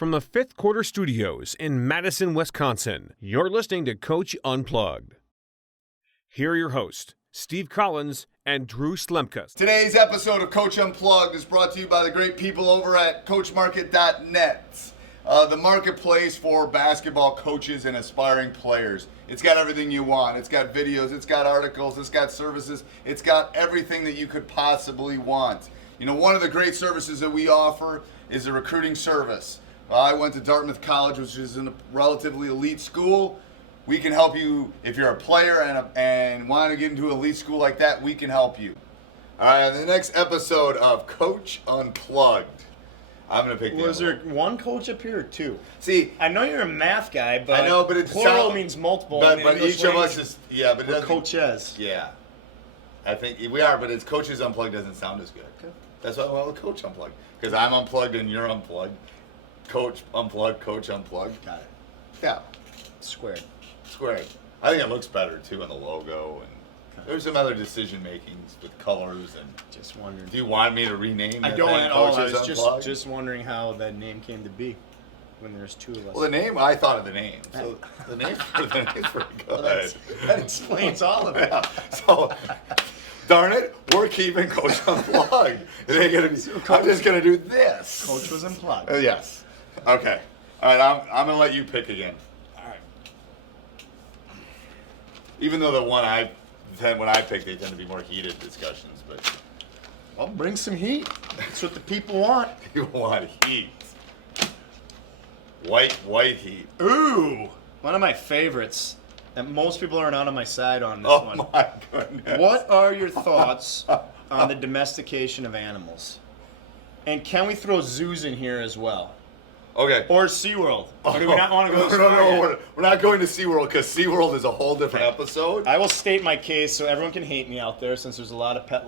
From the Fifth Quarter Studios in Madison, Wisconsin, you're listening to Coach Unplugged. Here are your hosts, Steve Collins and Drew Slempkes. Today's episode of Coach Unplugged is brought to you by the great people over at CoachMarket.net, the marketplace for basketball coaches and aspiring players. It's got everything you want. It's got videos, it's got articles, it's got services, it's got everything that you could possibly want. You know, one of the great services that we offer is a recruiting service. I went to Dartmouth College, which is a relatively elite school. We can help you if you're a player and want to get into an elite school like that. We can help you. All right, on the next episode of Coach Unplugged, I'm gonna pick. Was there one coach up here or two? See, I know you're a math guy, but I know, but it's plural means multiple. But each of us is but we're coaches. Yeah, I think we are, but it's Coaches Unplugged doesn't sound as good. Okay. That's why I went with Coach Unplugged, because I'm unplugged and you're unplugged. Coach Unplugged, Coach Unplugged. Got it. Yeah. Squared. I think it looks better too in the logo, and there's some other decision makings with colors and. Just wondering. Do you want me to rename? I the don't thing at all. I Coaches was Unplugged? just wondering how that name came to be when there's two of us. Well, the name, I thought of the name. So the name's pretty good. Well, that explains all of it. Yeah. So, darn it, we're keeping Coach Unplugged. It ain't gonna be, I'm just going to do this. Coach was unplugged. Yes. Okay. All right, I'm going to let you pick again. All right. Even though when I pick, they tend to be more heated discussions, but Well, bring some heat. That's what the people want. you want heat. White heat. Ooh, one of my favorites. And most people are not on my side on this Oh one. my goodness. What are your thoughts on the domestication of animals? And can we throw zoos in here as well? Okay. Or SeaWorld? Or do we not want to go No, we're not going to SeaWorld because SeaWorld is a whole different episode. I will state my case so everyone can hate me out there since there's a lot of pet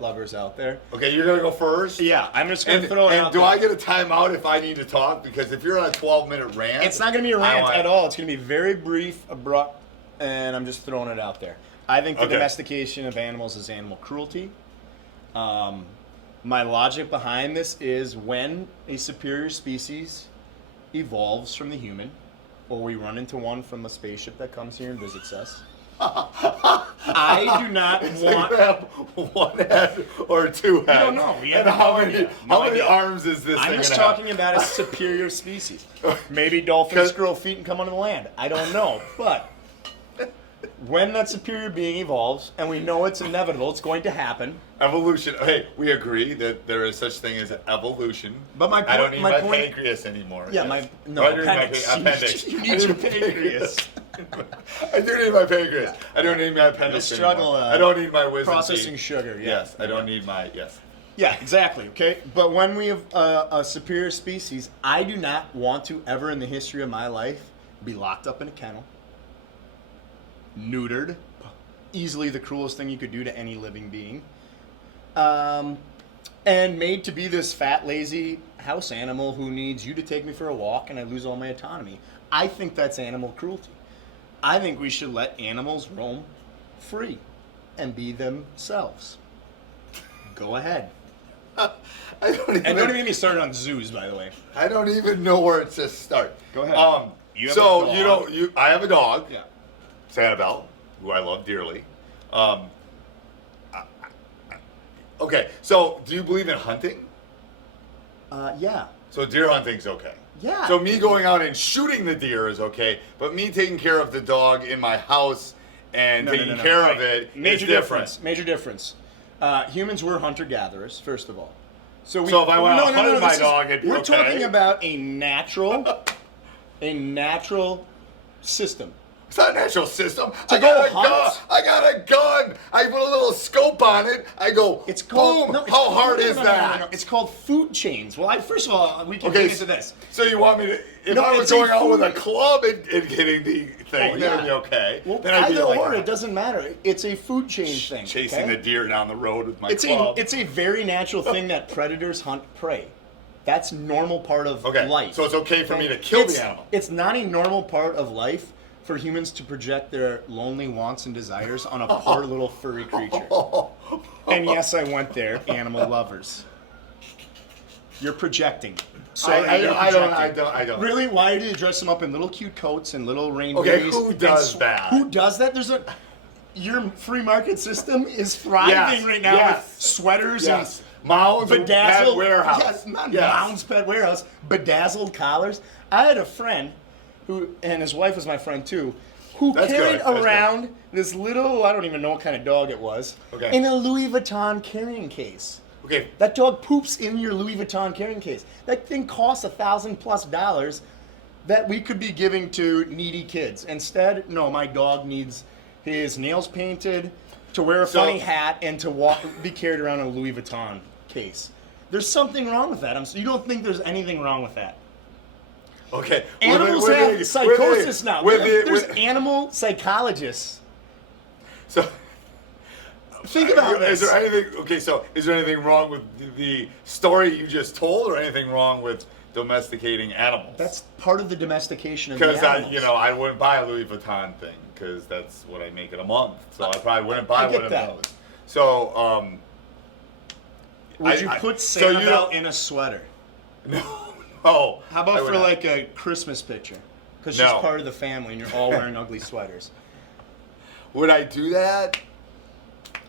lovers out there. Okay, you're going to go first? Yeah, I'm just going to throw it out do there. I get a timeout if I need to talk? Because if you're on a 12-minute rant... It's not going to be a rant at all. It's going to be very brief, abrupt, and I'm just throwing it out there. I think the domestication of animals is animal cruelty. My logic behind this is when a superior species evolves from the human, or we run into one from a spaceship that comes here and visits us, I do not want... to have one head or two heads. I don't know. And how many arms is this I'm thing just gonna have? talking about a superior species. Maybe dolphins grow feet and come onto the land. I don't know. But when that superior being evolves, and we know it's inevitable, it's going to happen. Evolution. Hey, we agree that there is such thing as evolution. But my point, I don't need my pancreas anymore. Yeah, Yes. appendix. You need your pancreas. I do need my pancreas. I don't need my appendix You'll struggle, anymore. I don't need my wisdom processing teeth. sugar. Yeah. Yes, I don't need my Yeah, exactly. Okay, but when we have a superior species, I do not want to ever in the history of my life be locked up in a kennel, neutered, easily the cruelest thing you could do to any living being, and made to be this fat, lazy house animal who needs you to take me for a walk and I lose all my autonomy. I think that's animal cruelty. I think we should let animals roam free and be themselves. Go ahead. And don't even get me started on zoos, by the way. I don't even know where to start. Go ahead. I have a dog. Yeah. Sanibel, who I love dearly. Okay, so do you believe in hunting? Yeah. So deer hunting's okay. Yeah. So me going out and shooting the deer is okay, but me taking care of the dog in my house and taking care of it is different. Major difference. Humans were hunter-gatherers, first of all. So if I went out hunting my dog, it'd be we're okay? talking about a natural system. It's not a natural system. To I go got a hunt? gun. I got a gun. I put a little scope on it. I go, It's called. boom. No, it's How called- hard no, is no, no, no, that? no, no. It's called food chains. Well, first of all, we can Okay, get into this. So you want me to, if No, I was it's a going out with a food- club and hitting the thing, Oh, that would yeah. be okay. Well, Then I'd be either like, or, it doesn't matter. It's a food chain thing. chasing okay? the deer down the road with my It's club. a very natural thing that predators hunt prey. That's normal part of life. So it's okay for me to kill the animal. It's not a normal part of life for humans to project their lonely wants and desires on a poor little furry creature. And yes, I went there, animal lovers. You're projecting. So I you're don't. projecting. Really? Why do you dress them up in little cute coats and little reindeers? Okay, who does that? Who does that? Your free market system is thriving right now with sweaters and Mound's bedazzled Pet Warehouse. Yes, not Mound's Pet Warehouse. Bedazzled collars. I had a friend who, and his wife was my friend too, who carried around this little, I don't even know what kind of dog it was, in a Louis Vuitton carrying case. Okay. That dog poops in your Louis Vuitton carrying case. That thing costs $1,000+ that we could be giving to needy kids. Instead, no, my dog needs his nails painted, to wear a funny hat, and to be carried around in a Louis Vuitton case. There's something wrong with that. You don't think there's anything wrong with that? Okay. Animals have psychosis now. There's animal psychologists. So think about this. Is there anything? Okay, so is there anything wrong with the story you just told, or anything wrong with domesticating animals? That's part of the domestication of the animals. Because I wouldn't buy a Louis Vuitton thing because that's what I make in a month. So I probably wouldn't buy one of those. So would you put Santa in a sweater? No. Oh, how about for like a Christmas picture? Because she's part of the family and you're all wearing ugly sweaters. Would I do that?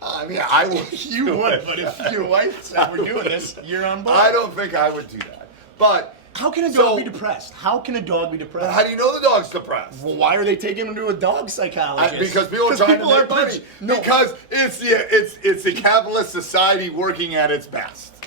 I mean, I would. You would, but if your wife said we're doing this, you're on board. I don't think I would do that. But how can a dog be depressed? How can a dog be depressed? How do you know the dog's depressed? Well, why are they taking him to a dog psychologist? Because people are trying to make money. No. Because it's a capitalist society working at its best,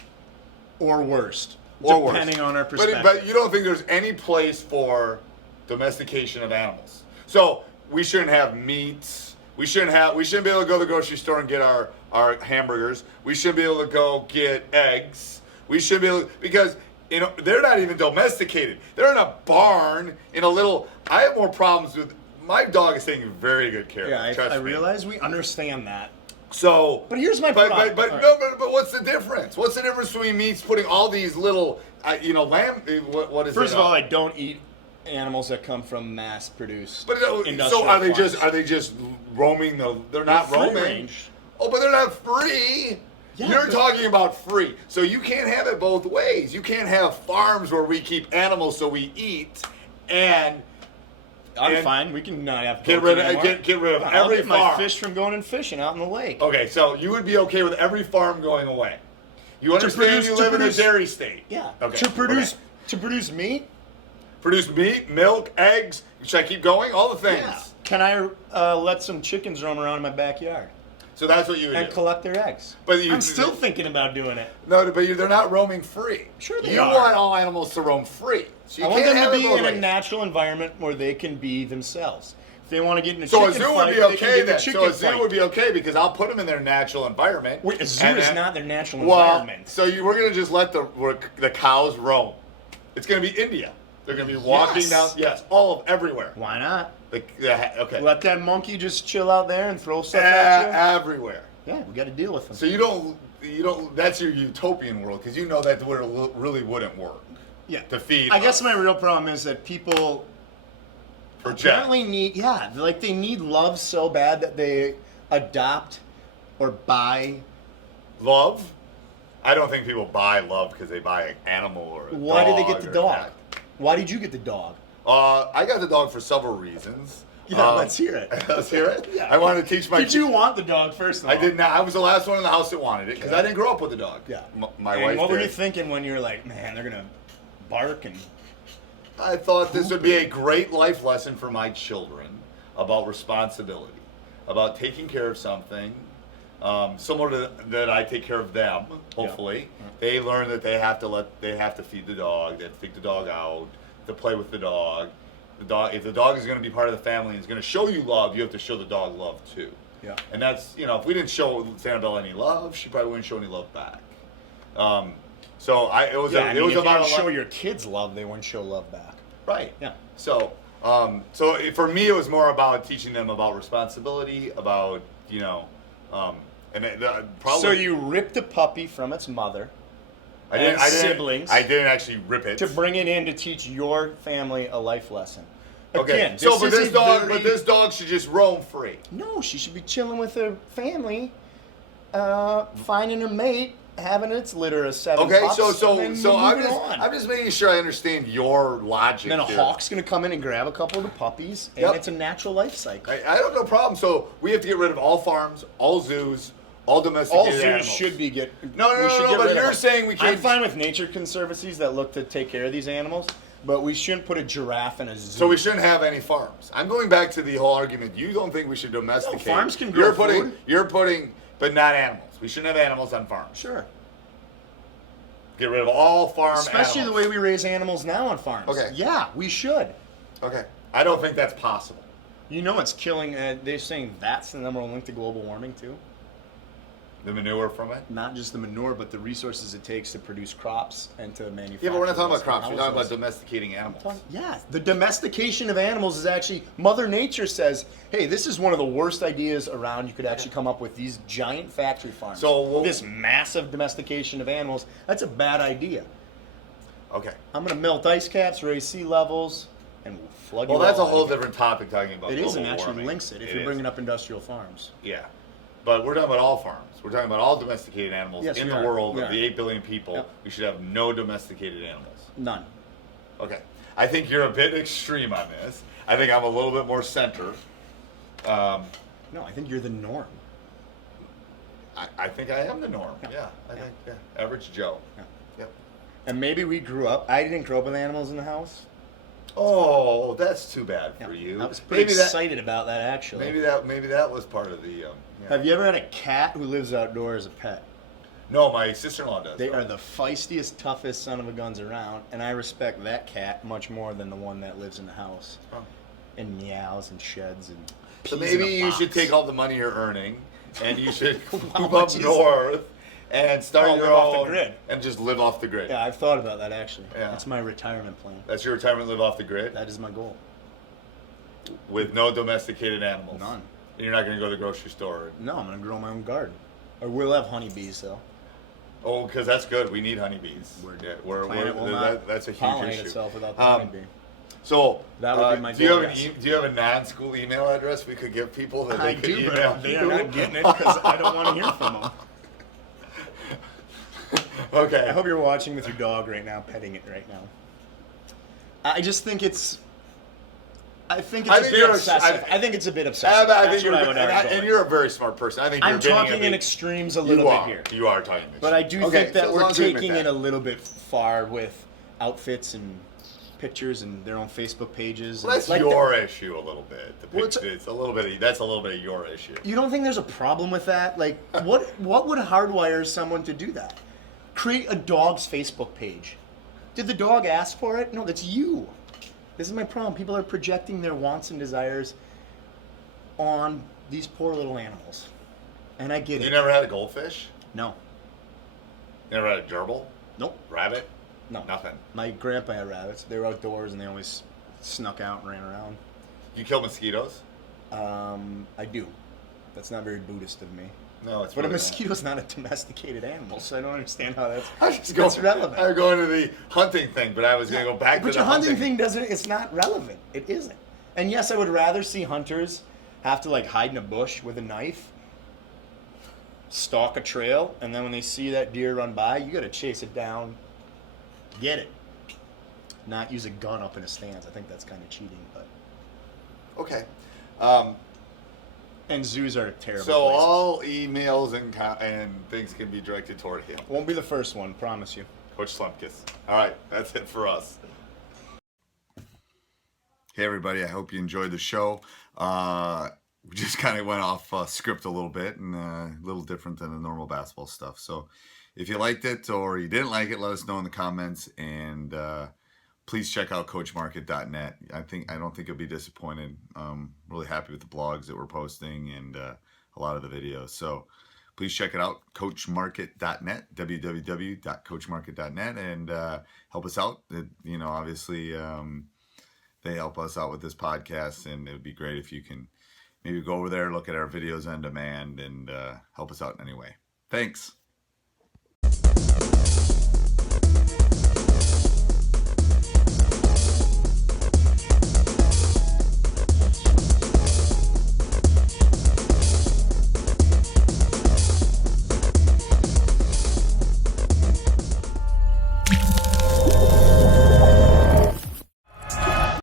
or worst. Depending on our perspective. But you don't think there's any place for domestication of animals. So we shouldn't have meats. We shouldn't be able to go to the grocery store and get our hamburgers. We shouldn't be able to go get eggs. We should be able to, because they're not even domesticated. They're in a barn in a little. I have more problems with my dog is taking very good care of. Yeah, I realize we understand that. So, but here's my problem. But what's the difference? What's the difference between meats putting all these little, lamb? What is it? First of all, I don't eat animals that come from mass-produced. But so are they just roaming? They're not roaming. Range. Oh, but they're not free. Yeah, you're talking about free. So you can't have it both ways. You can't have farms where we keep animals so we eat and. I'm fine. We can not have get rid of every farm. My fish from going and fishing out in the lake. Okay, so you would be okay with every farm going away. You understand you live in a dairy state. Yeah. Okay. To produce meat. Produce meat, milk, eggs. Should I keep going? All the things. Yeah. Can I let some chickens roam around in my backyard? So that's what you would do. And collect their eggs. But I'm still thinking about doing it. No, but they're not roaming free. Sure they are. You want all animals to roam free. So I want them to be in a natural environment where they can be themselves. If they want to get in a chicken fight, so a zoo would be okay then. So a zoo would be okay because I'll put them in their natural environment. Wait, a zoo is not their natural environment. So we're going to just let the cows roam. It's going to be India. They're going to be walking down. Yes, everywhere. Why not? Okay. Let that monkey just chill out there and throw stuff at you. Everywhere. Yeah, we got to deal with them. So you don't. That's your utopian world because you know that really wouldn't work. Yeah. To feed. I guess my real problem is that people apparently they need love so bad that they adopt or buy love. I don't think people buy love because they buy an animal or a Why dog did they get the dog? Why did you get the dog? I got the dog for several reasons. Yeah, let's hear it. Let's hear it? Yeah. I wanted to teach my Did you want the dog first of all? I did not. I was the last one in the house that wanted it because I didn't grow up with a dog. Yeah. My wife what did. were you thinking when you were like, man, they're going to bark and... I thought this would be a great life lesson for my children about responsibility, about taking care of something, similar to that I take care of them, hopefully. Yeah. They learn that they have to feed the dog, they have to take the dog out, to play with the dog. If the dog is going to be part of the family and is going to show you love, you have to show the dog love too. Yeah. And that's, if we didn't show Sanibel any love, she probably wouldn't show any love back. It was if you don't show your kids love, they wouldn't show love back. Right. Yeah. So for me, it was more about teaching them about responsibility, about So you ripped a puppy from its mother. Siblings. I didn't actually rip it. To bring it in to teach your family a life lesson. Okay. Again, this dog should just roam free. No, she should be chilling with her family, finding a mate, having its litter of 7 Okay, pups. so and then I'm on. just making sure I understand your logic. And then a here. hawk's going to come in and grab a couple of the puppies, and Yep. it's a natural life cycle. I don't know problem. So we have to get rid of all farms, all zoos, all domesticated All zoos animals. should be No, but you're saying we can't. I'm fine with nature conservancies that look to take care of these animals, but we shouldn't put a giraffe in a zoo. So we shouldn't have any farms. I'm going back to the whole argument. You don't think we should domesticate. No, farms can grow food. You're putting, but not animals. We shouldn't have animals on farms. Sure. Get rid of all farm Especially animals. the way we raise animals now on farms. Okay. Yeah, we should. Okay. I don't think that's possible. You know it's killing, they're saying that's the number one link to global warming too. The manure from it? Not just the manure, but the resources it takes to produce crops and to manufacture. Yeah, but we're not talking those about crops. We're talking about households. domesticating animals. Yeah, the domestication of animals is actually, Mother Nature says, hey, this is one of the worst ideas around. You could actually come up with these giant factory farms. So this massive domestication of animals, that's a bad idea. Okay. I'm going to melt ice caps, raise sea levels, and we'll flood you Well, that's a all whole out. different topic talking about It global is, and actually warming. links it if It you're is. bringing up industrial farms. Yeah. But we're talking about all farms. We're talking about all domesticated animals Yes, in we the are. world We of are. the 8 billion people. Yep. We should have no domesticated animals. None. Okay. I think you're a bit extreme on this. I think I'm a little bit more center. No, I think you're the norm. I think I am the norm. Yeah. I think, Average Joe. Yeah. Yep. And maybe we grew up, I didn't grow up with animals in the house. Oh, that's too bad for Yeah. you. I was pretty maybe excited about that, actually. Maybe that was part of the. Yeah. Have you ever had a cat who lives outdoors as a pet? No, my sister-in-law does. They though. are the feistiest, toughest son of a guns around, and I respect that cat much more than the one that lives in the house Oh. and meows and sheds and. So pees in maybe a you should box. take all the money you're earning, and you should How move much up is- north and start Oh, your live off the own grid. and just live off the grid. Yeah, I've thought about that actually. Yeah. That's my retirement plan. That's your retirement, live off the grid That is my goal. with no domesticated animals. None. And you're not going to go to the grocery store. No, I'm gonna grow my own garden. Or we'll have honeybees though. Oh, because that's good. We need honeybees. Planet will not that's a huge pollinate issue. itself without the Um, honeybee. So, That would be my do you goal, have yes. do you have a non-school email address we could give people that they I could do, email? but they are not getting it because I don't want to hear from them. Okay. I hope you're watching with your dog right now, petting it right now. I just think it's. I think it's I a think bit you're- obsessive. I think it's a bit obsessive. I That's think what I would argue. and you're a very smart person. I think you're I'm getting talking a in bit- extremes a little you bit are. here. You are talking. But I do Okay, think that so as we're long as you admit taking that. it a little bit far with outfits and pictures and their own Facebook pages. Well, and that's like your issue a little bit. Well, it's It's a little bit. That's a little bit of your issue. You don't think there's a problem with that? Like, what would hardwire someone to do that? Create a dog's Facebook page. Did the dog ask for it? No, that's you. This is my problem. People are projecting their wants and desires on these poor little animals. And I get it. You never had a goldfish? No. You never had a gerbil? Nope. Rabbit? No. Nothing. My grandpa had rabbits. They were outdoors and they always snuck out and ran around. You kill mosquitoes? I do. That's not very Buddhist of me. No, it's But a really not. mosquito's not a domesticated animal, so I don't understand how that's, I was just that's going, relevant. I'm going to the hunting thing, but I was going to go back to But the your hunting thing doesn't, it's not relevant. It isn't. And yes, I would rather see hunters have to like hide in a bush with a knife, stalk a trail, and then when they see that deer run by, you gotta chase it down, get it. Not use a gun up in a stance. I think that's kind of cheating, but. Okay. And zoos are terrible So places. all emails and things can be directed toward him. Won't be the first one, promise you. Coach Slempkes. All right, that's it for us. Hey everybody, I hope you enjoyed the show. We just kind of went off script a little bit and a little different than the normal basketball stuff. So if you liked it or you didn't like it, let us know in the comments, and please check out coachmarket.net. I don't think you'll be disappointed. Really happy with the blogs that we're posting and a lot of the videos. So please check it out, coachmarket.net, www.coachmarket.net, and help us out. Obviously, they help us out with this podcast, and it would be great if you can maybe go over there, look at our videos on demand, and help us out in any way. Thanks.